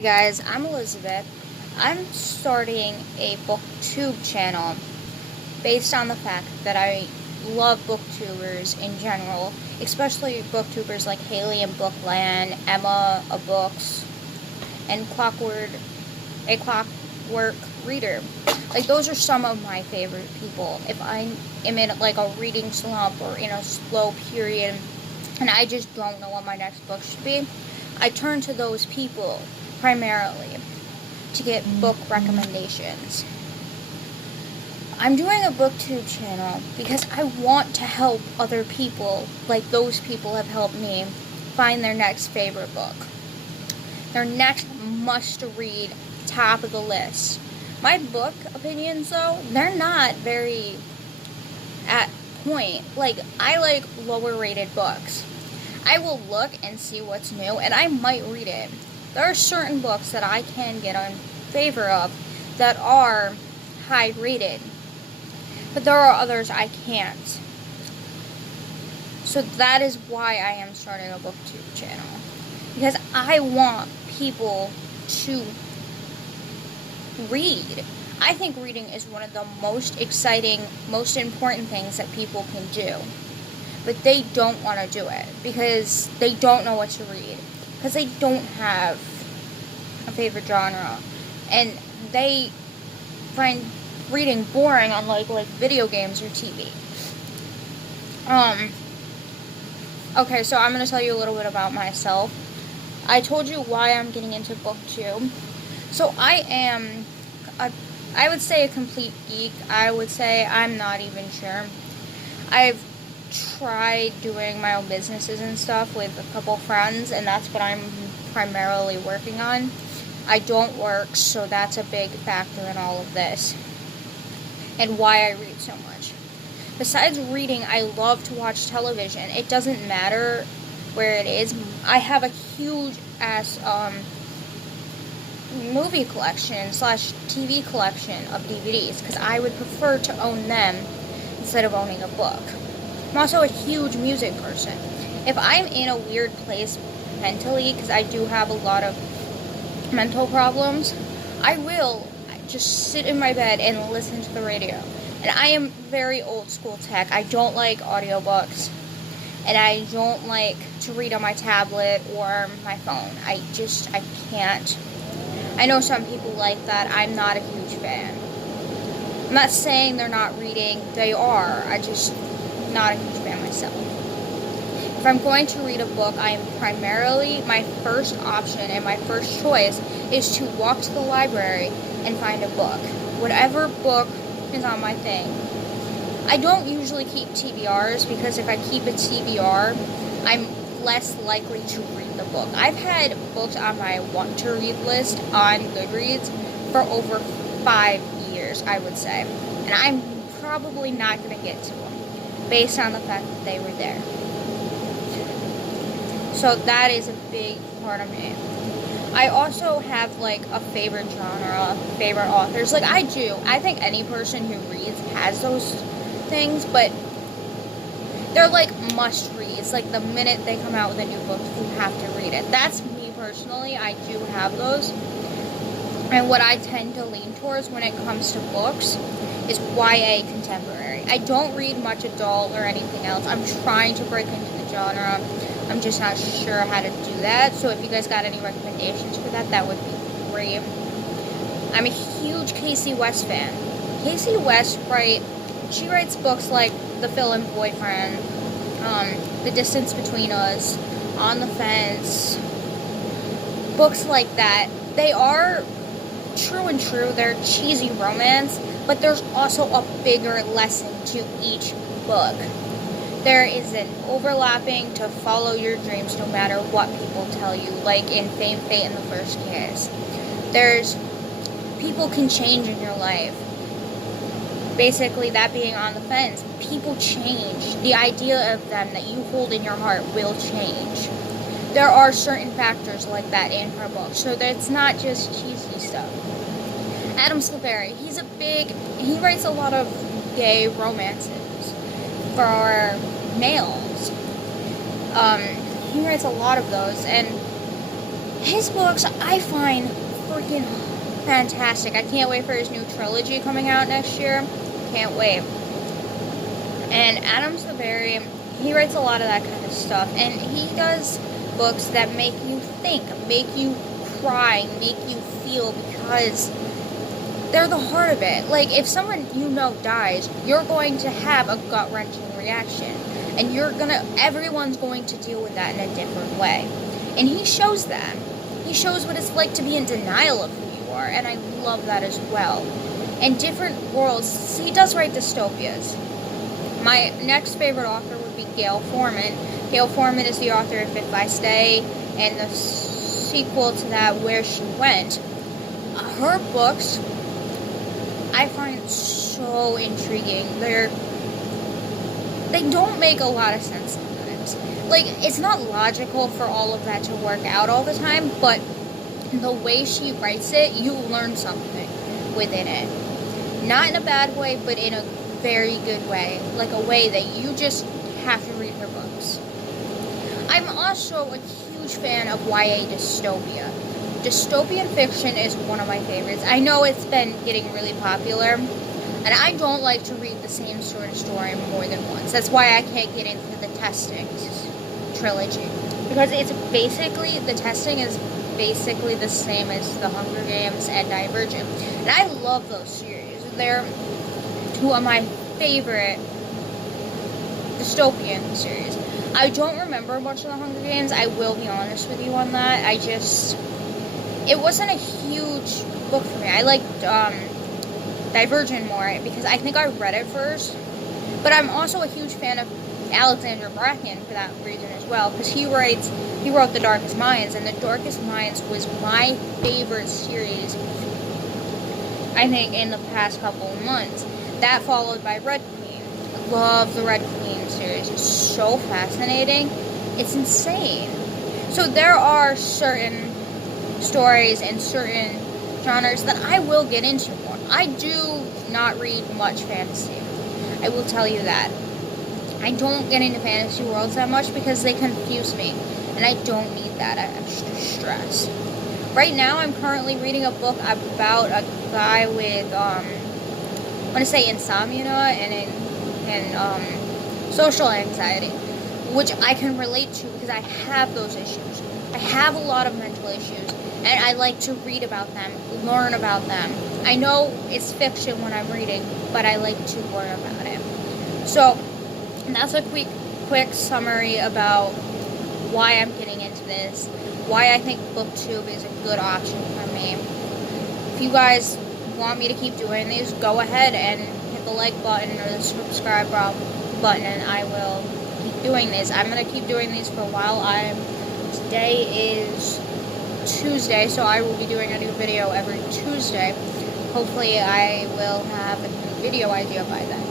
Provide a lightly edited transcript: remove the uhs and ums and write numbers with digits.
Hey guys, I'm Elizabeth. I'm starting a booktube channel based on the fact that I love booktubers in general, especially booktubers like Haley and Bookland, Emma of Books, and a Clockwork Reader. Like, those are some of my favorite people. If I am in like a reading slump or in a slow period and I just don't know what my next book should be, I turn to those people primarily to get book recommendations. I'm doing a booktube channel because I want to help other people like those people have helped me find their next favorite book. Their next must-read, top of the list. My book opinions, though, they're not very at point. Like, I like lower-rated books. I will look and see what's new, and I might read it. There are certain books that I can get in favor of that are high rated, but there are others I can't. So that is why I am starting a booktube channel, because I want people to read. I think reading is one of the most exciting, most important things that people can do, but they don't want to do it because they don't know what to read, because they don't have a favorite genre, and they find reading boring on like video games or TV. Okay, so I'm going to tell you a little bit about myself. I told you why I'm getting into booktube. So I would say a complete geek. I would say I'm not even sure. I've tried doing my own businesses and stuff with a couple friends, and that's what I'm primarily working on. I don't work, so that's a big factor in all of this and why I read so much. Besides reading, I love to watch television. It doesn't matter where it is. I have a huge ass movie collection / TV collection of DVDs because I would prefer to own them instead of owning a book. I'm also a huge music person. If I'm in a weird place mentally, because I do have a lot of mental problems, I will just sit in my bed and listen to the radio. And I am very old school tech. I don't like audiobooks, and I don't like to read on my tablet or my phone. I can't. I know some people like that. I'm not a huge fan. I'm not saying they're not reading. They are. Not a huge fan myself. If I'm going to read a book, I am primarily, my first option and my first choice is to walk to the library and find a book. Whatever book is on my thing. I don't usually keep TBRs because if I keep a TBR, I'm less likely to read the book. I've had books on my want to read list on Goodreads for over 5 years, I would say. And I'm probably not going to get to them based on the fact that they were there. So that is a big part of me. I also have like a favorite genre, favorite authors. Like I do. I think any person who reads has those things, but they're like must reads. Like the minute they come out with a new book, you have to read it. That's me personally. I do have those. And what I tend to lean towards when it comes to books is YA contemporary. I don't read much adult or anything else. I'm trying to break into the genre. I'm just not sure how to do that. So if you guys got any recommendations for that, that would be great. I'm a huge Casey West fan. Casey West she writes books like The Fill-In Boyfriend, The Distance Between Us, On the Fence, books like that. They are true. They're cheesy romance, but there's also a bigger lesson to each book. There is an overlapping to follow your dreams no matter what people tell you, like in Fame, Fate, and the First Kiss. There's people can change in your life. Basically, that being On the Fence, people change. The idea of them that you hold in your heart will change. There are certain factors like that in her book, so that's not just cheesy stuff. Adam Silveri, he writes a lot of gay romances for males. He writes a lot of those, and his books I find freaking fantastic. I can't wait for his new trilogy coming out next year. Can't wait. And Adam Silveri, he writes a lot of that kind of stuff, and he does books that make you think, make you cry, make you feel, because they're the heart of it. Like, if someone you know dies, you're going to have a gut-wrenching reaction, and everyone's going to deal with that in a different way. And he shows that. He shows what it's like to be in denial of who you are, and I love that as well. And different worlds, he does write dystopias. My next favorite author would be Gail Forman. Gail Forman is the author of If I Stay, and the sequel to that, Where She Went. Her books, I find so intriguing. They don't make a lot of sense sometimes. Like, it's not logical for all of that to work out all the time, but the way she writes it, you learn something within it. Not in a bad way, but in a very good way. Like a way that you just have to read her books. I'm also a huge fan of YA dystopia. Dystopian fiction is one of my favorites. I know it's been getting really popular, and I don't like to read the same sort of story more than once. That's why I can't get into the Testing trilogy. Because the Testing is basically the same as The Hunger Games and Divergent. And I love those series. They're two of my favorite dystopian series. I don't remember much of The Hunger Games. I will be honest with you on that. It wasn't a huge book for me. I liked Divergent more because I think I read it first. But I'm also a huge fan of Alexander Bracken for that reason as well, because he wrote The Darkest Minds, and The Darkest Minds was my favorite series, I think, in the past couple of months. That followed by Red Queen. I love the Red Queen series. It's so fascinating. It's insane. So there are certain stories and certain genres that I will get into more. I do not read much fantasy. I will tell you that. I don't get into fantasy worlds that much because they confuse me, and I don't need that extra stress. Right now, I'm currently reading a book about a guy with, I want to say insomnia and social anxiety, which I can relate to because I have those issues. I have a lot of mental issues, and I like to read about them, learn about them. I know it's fiction when I'm reading, but I like to learn about it. So, that's a quick summary about why I'm getting into this, why I think booktube is a good option for me. If you guys want me to keep doing these, go ahead and hit the like button or the subscribe button, and I will keep doing these. I'm going to keep doing these for a while. Today is Tuesday, so I will be doing a new video every Tuesday. Hopefully I will have a new video idea by then.